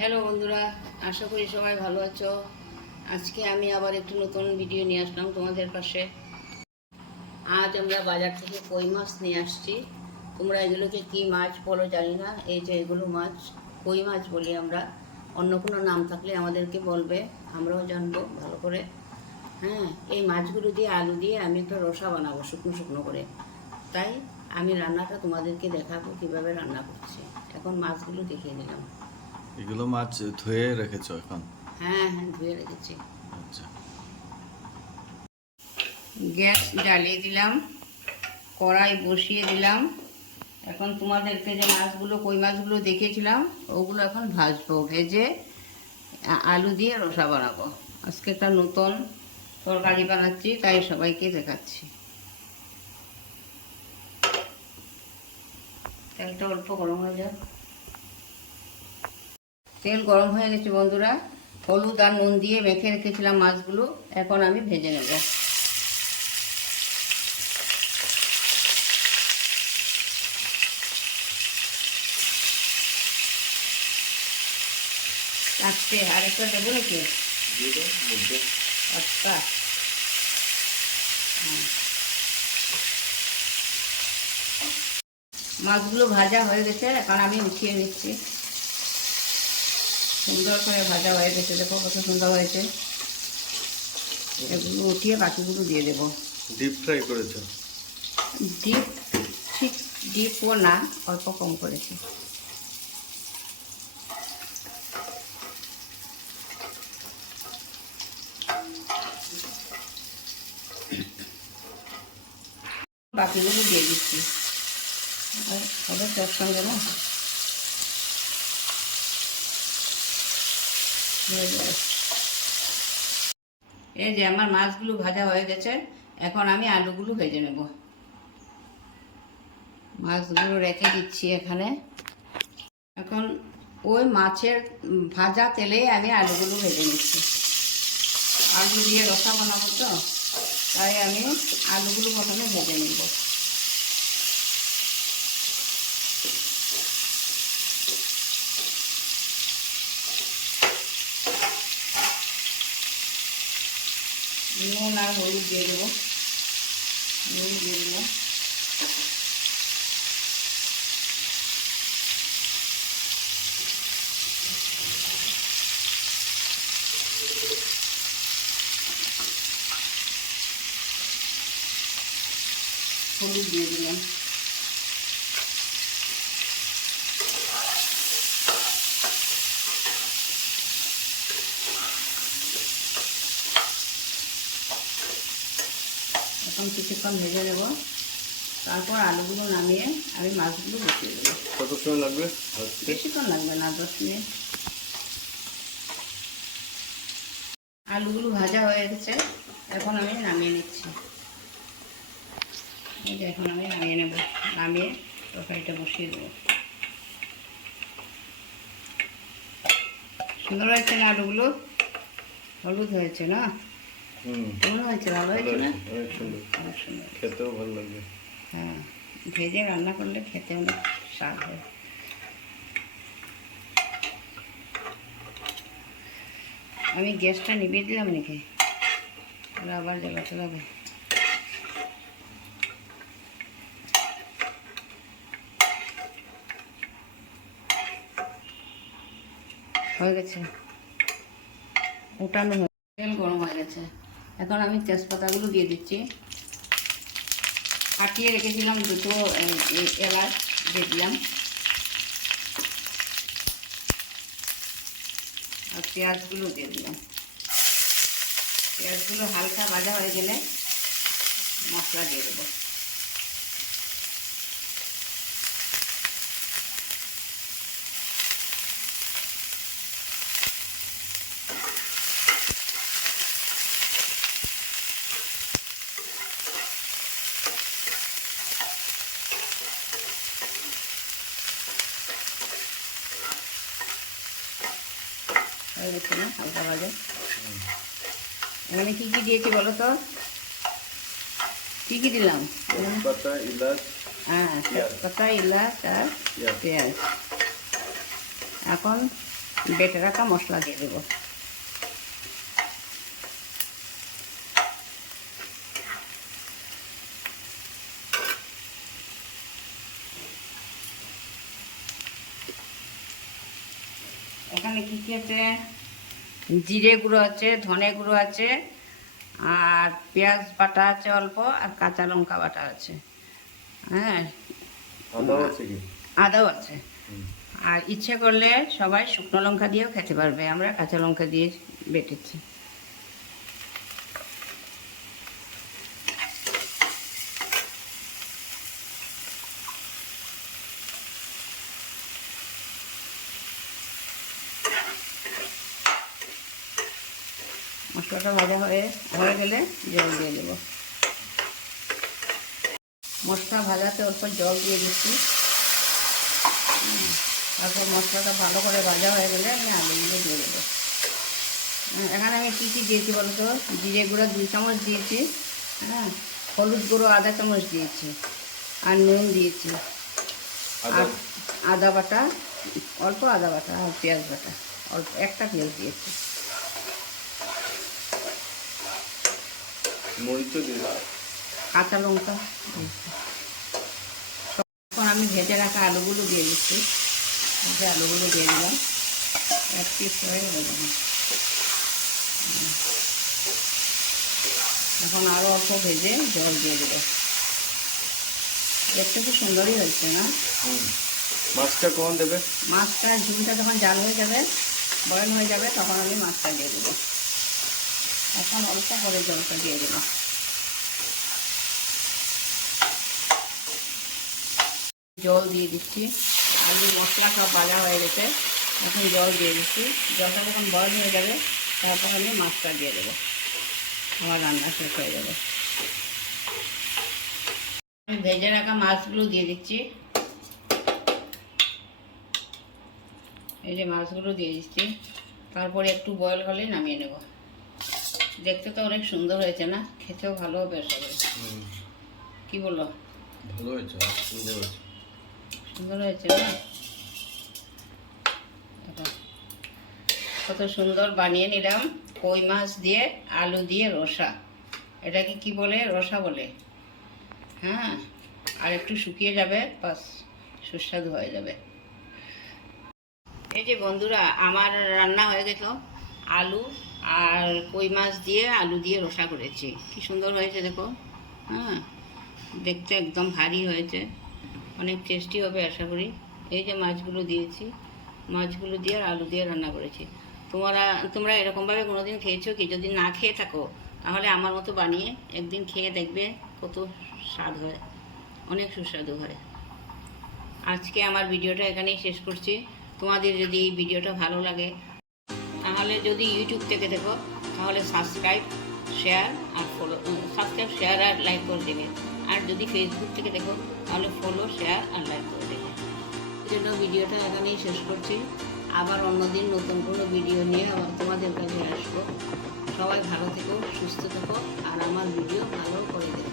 Hello বন্ধুরা, আশা করি সবাই ভালো আছো। আজকে আমি আবার একটু নতুন ভিডিও নিয়ে আসলাম তোমাদের পাশে। আজ আমরা বাজার থেকে কই মাছ নিয়ে আসছি। তোমরা এগুলোকে কি মাছ বলো জানি না। এই যে এগুলো মাছ কই মাছ বলি আমরা। অন্য কোনো নাম থাকলে আমাদেরকে বলবে, আমরাও জানবো ভালো করে। হ্যাঁ, এই মাছগুলো দিয়ে আলু দিয়ে আমি একটা রসা বানাবো শুকনো শুকনো করে। তাই আমি রান্নাটা তোমাদেরকে দেখাবো কিভাবে রান্না করছি। এখন মাছগুলো দেখিয়ে নিলাম। এগুলো মাছ ধুয়ে রেখেছো এখন? হ্যাঁ হ্যাঁ, ধুয়ে রেখেছি। আচ্ছা, গ্যাস জ্বালিয়ে দিলাম, কড়াই বসিয়ে দিলাম। এখন তোমাদেরকে যে মাছগুলো কই মাছগুলো দেখিয়েছিলাম ওগুলো এখন ভাজবো। ভেজে আলু দিয়ে রসা বানাবো। আজকে একটা নতুন তরকারি বানাচ্ছি, তাই সবাইকে দেখাচ্ছি। তেলটা অল্প গরম হয়ে যাক। তেল গরম হয়ে গেছে বন্ধুরা। হলুদ আর নুন দিয়ে মেখে রেখেছিলাম মাছগুলো, এখন আমি ভেজে নেব। আচ্ছা, আরেকটা দেবো নাকি? আচ্ছা, মাছগুলো ভাজা হয়ে গেছে, এখন আমি উঠিয়ে নিচ্ছি। সুন্দর করে ভাজা হয়ে গেছে, দেখো কত সুন্দর হয়েছে। এগুলো উঠিয়ে বাকিগুলো দিয়ে দেবো। ডিপ ফ্রাই করেছো? ডিপ, ঠিক ডিপও না, অল্প কম করেছি। বাকিগুলো দিয়ে দিচ্ছি। হবে তোর সঙ্গে না? এই যে আমার মাছগুলো ভাজা হয়ে গেছে, এখন আমি আলুগুলো ভেজে নেব। মাছগুলো রেখে দিচ্ছি এখানে। এখন ওই মাছের ভাজা তেলেই আমি আলুগুলো ভেজে নিচ্ছি। আলু দিয়ে রসা বানাবো তো, তাই আমি আলুগুলো প্রথমে ভেজে নেব। নুন আর হলুদ দিয়ে দেবো। নুন দিয়ে দেবো। হলুদ দিয়ে দিলাম। এখন কিছুক্ষণ ভেজে নেব, তারপর আলুগুলো নামিয়ে আমি মাছগুলো বসিয়ে দেবো। কত সময় লাগবে? বেশিক্ষণ লাগবে না, 10 মিনিট। আলুগুলো ভাজা হয়ে গেছে, এখন আমি নামিয়ে নিচ্ছি। এই যে এখন আমি নামিয়ে নেব, নামিয়ে তরকারিটা বসিয়ে দেবো। সুন্দর হয়েছে না আলুগুলো? হলুদ হয়েছে না? কেমন হয়েছে? ভালো হয়েছে না? অনেক সুন্দর, অনেক সুন্দর, খেতেও ভালো লাগবে। হ্যাঁ, ভেজে রান্না করলে খেতে অনেক স্বাদ হয়। আমি গ্যাসটা নিভিয়ে দিলাম নাকি? তাহলে আবার জ্বালাতে হবে। হয়ে গেছে, ওটানো হয়ে, তেল গরম হয়ে গেছে। এখন আমি তেজপাতাগুলো দিয়ে দিচ্ছি। ফাটিয়ে রেখেছিলাম দুটো এলাচ দিয়ে দিলাম। আর পেঁয়াজগুলো দিয়ে দিলাম। পেঁয়াজগুলো হালকা ভাজা হয়ে গেলে মশলা দিয়ে দেবো। হয়ে গেছে না হালকা ভাজা? এখানে কী কী দিয়েছি বলো তো? কী কী দিলাম? তেজপাতা, এলাচ, হ্যাঁ, তেজপাতা, এলাচ আর পেঁয়াজ। এখন বেটে রাখা মশলা দিয়ে দেবো। এখানে কী কী আছে, জিরে গুঁড়ো আছে, ধনে গুঁড়ো আছে, আর পেঁয়াজ বাটা আছে অল্প, আর কাঁচা লঙ্কা বাটা আছে। হ্যাঁ, আদাও আছে কি? আদাও আছে। হুম। আর ইচ্ছে করলে সবাই শুকনো লঙ্কা দিয়েও খেতে পারবে, আমরা কাঁচা লঙ্কা দিয়ে বেটেছি। মশলাটা ভাজা হয়ে গেলে জল দিয়ে দেবো। মশলা ভাজাতে অল্প জল দিয়ে দিচ্ছি। তারপর মশলাটা ভালো করে ভাজা হয়ে গেলে আমি আলুগুলো দিয়ে দেবো। এখানে আমি কী কী দিয়েছি বলো তো, জিরে গুঁড়ো 2 চামচ দিয়েছি, হ্যাঁ, হলুদ গুঁড়ো আধা চামচ দিয়েছি, আর নুন দিয়েছি, আর আদা বাটা অল্প, আদা বাটা আর পেঁয়াজ বাটা অল্প, একটা পেঁয়াজ দিয়েছি। মরিচও দিয়ে দাও। কাঁচা লঙ্কা দিয়েছি। এখন আমি ভেজে রাখা আলুগুলো দিয়ে দিচ্ছি। ভেজে আলুগুলো দিয়ে দিলাম, 1 পিস হয়ে গেল। এখন আরও অল্প ভেজে জল দিয়ে দেবো। দেখতে খুব সুন্দরই হয়েছে না? মাছটা কখন দেবে? মাছটা ঝুলটা যখন জাল হয়ে যাবে, বয়ল হয়ে যাবে, তখন আমি মাছটা দিয়ে দেবো। এখন অল্প করে জলটা দিয়ে দেবো। জল দিয়ে দিচ্ছি। আলু মশলা সব ভাজা হয়ে গেছে, এখন জল দিয়ে দিচ্ছি। জলটা যখন বয়ল হয়ে যাবে, তারপর আমি মাছটা দিয়ে দেবো। আমার রান্না শেষ হয়ে যাবে। আমি ভেজে রাখা মাছগুলো দিয়ে দিচ্ছি। এই যে মাছগুলো দিয়ে দিচ্ছি। তারপরে একটু বয়ল হলে নামিয়ে নেব। দেখতে তো অনেক সুন্দর হয়েছে না? খেতেও ভালো হবে আশা করি। কি বলো? ভালো হয়েছে, সুন্দর হয়েছে। সুন্দর হয়েছে না? কত সুন্দর বানিয়ে নিলাম কই মাছ দিয়ে আলু দিয়ে রসা। এটাকে কি বলে? রসা বলে। হ্যাঁ, আর একটু শুকিয়ে যাবে, বাস সুস্বাদু হয়ে যাবে। এই যে বন্ধুরা, আমার রান্না হয়ে গেল। আলু আর কই মাছ দিয়ে আলু দিয়ে রসা করেছি। কি সুন্দর হয়েছে দেখো। হ্যাঁ, দেখতে একদম ভারী হয়েছে, অনেক টেস্টি হবে আশা করি। এই যে মাছগুলো দিয়েছি, মাছগুলো দিয়ে আর আলু দিয়ে রান্না করেছি। তোমরা এরকমভাবে কোনোদিন খেয়েছো কি? যদি না খেয়ে থাকো তাহলে আমার মতো বানিয়ে একদিন খেয়ে দেখবে, কত স্বাদ হয়, অনেক সুস্বাদু হয়। আজকে আমার ভিডিওটা এখানেই শেষ করছি। তোমাদের যদি এই ভিডিওটা ভালো লাগে, তাহলে যদি ইউটিউব থেকে দেখো তাহলে সাবস্ক্রাইব, শেয়ার আর লাইক করে দেবে। আর যদি ফেসবুক থেকে দেখো তাহলে ফলো, শেয়ার আর লাইক করে দেবে। এই জন্য ভিডিওটা এখানেই শেষ করছি। আবার অন্যদিন নতুন কোনো ভিডিও নিয়ে আবার তোমাদের কাছে আসবো। সবাই ভালো থেকো, সুস্থ থেকো, আর আমার ভিডিও ভালো করে দেবে।